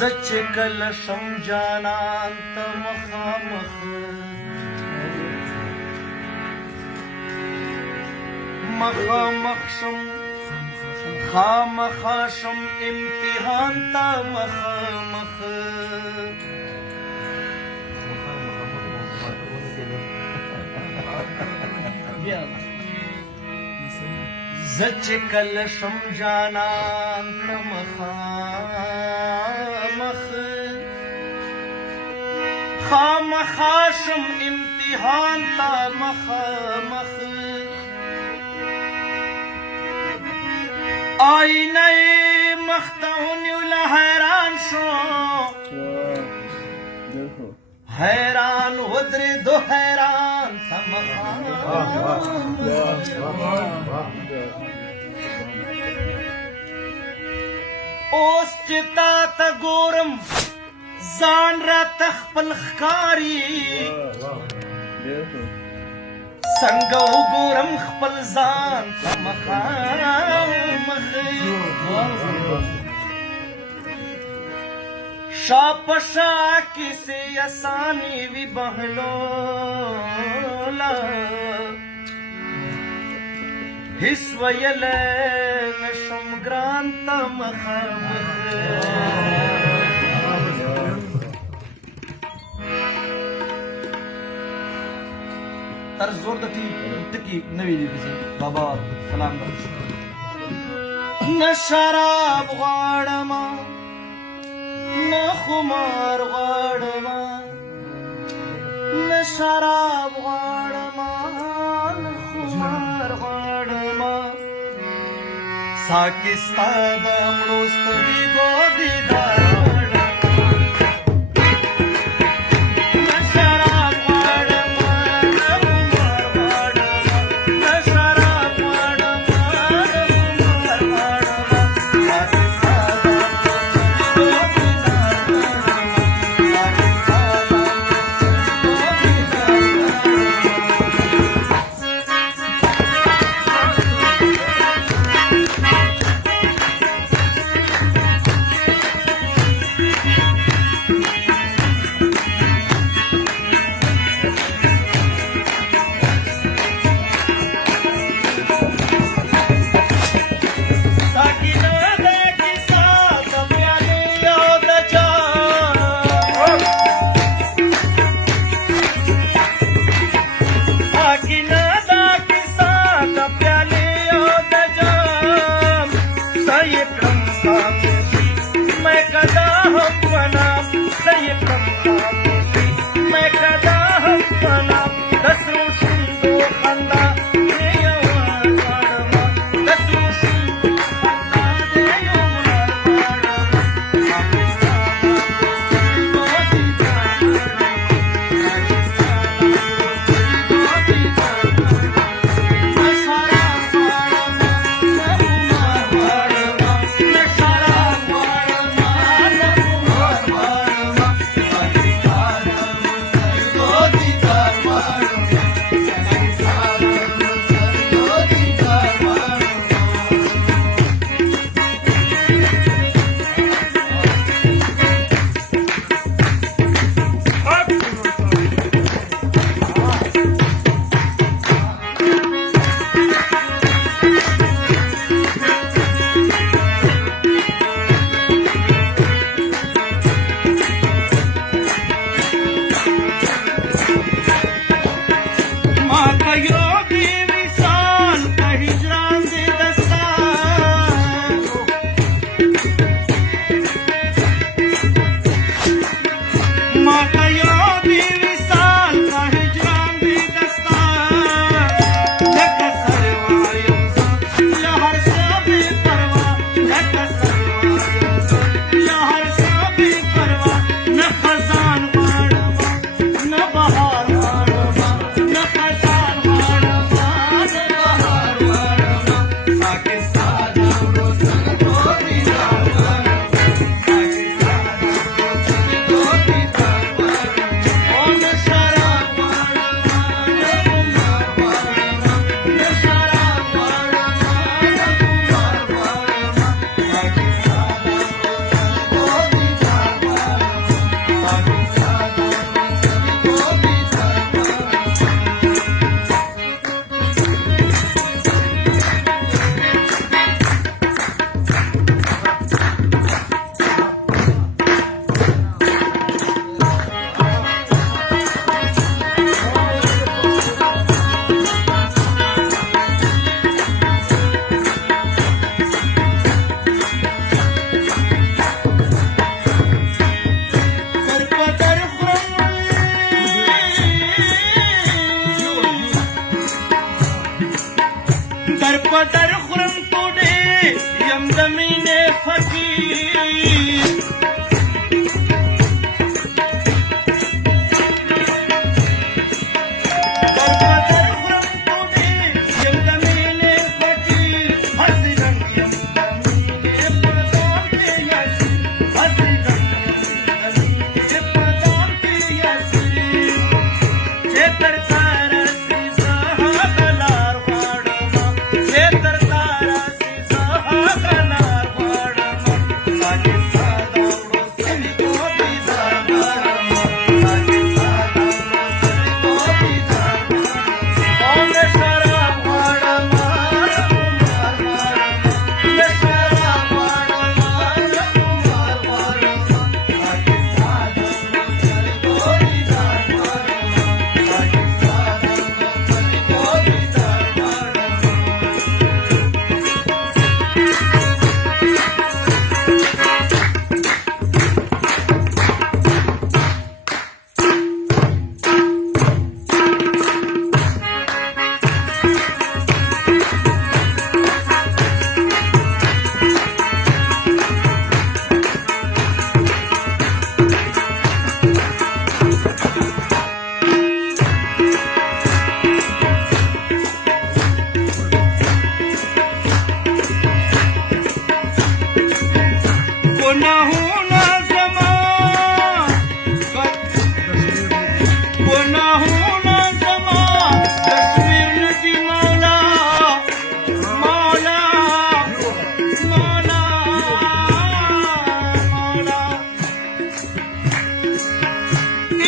زه چې کله شم جانان ته مخامخ مخامخ شم خامخا شم امتحان ته مخامخ زه چې کله شم جانان ته مخامخ خامخا شم امتحان ته مخامخ آینه مخ ته ونیو له حیران شو حیران ودرېدو حیران ته مخامخ اوس چې تا ته ګورم ځان راته خپل ښکاري څنګه وګورم خپل ځان ته مخامخ شا په شا کیسې اسانې وي بهلوله هیڅ ویلی نشم ګران ته مخامخ تر زور د ټکي نوي دي بابا سلام نه شراب غواړمه نه خمار غواړمه نه شراب غواړمه نه خمار غواړمه ساقي ستا د مړو سترګو دیدار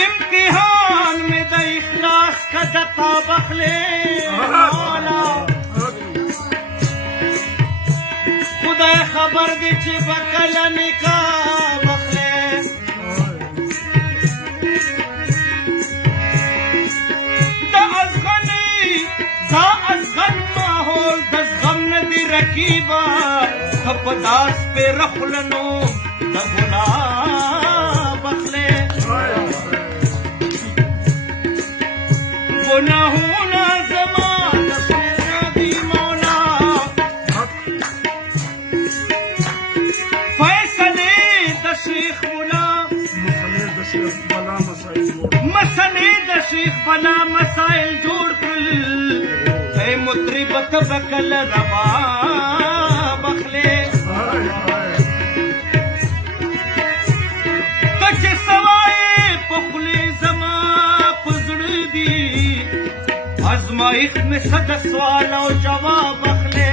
امتحان میں دا اخلاص کا دتا بخلے مولا خدا خبر دی چی بکلا نکاح بخلے دا ازغن ماحول دا زغم ندی رکیبا خپداس پہ رخلنو دا گلا بخلے گناہونا زمان دشنا دی مولا فیصلے دشیخ مولا مسئلے دشیخ بلا مسائل جوڑ کل اے مطربت بکل ربا بخلے تچ سوائے پخلے زمان پزڑ دی آزمائش میں صد سوال و جواب بخلے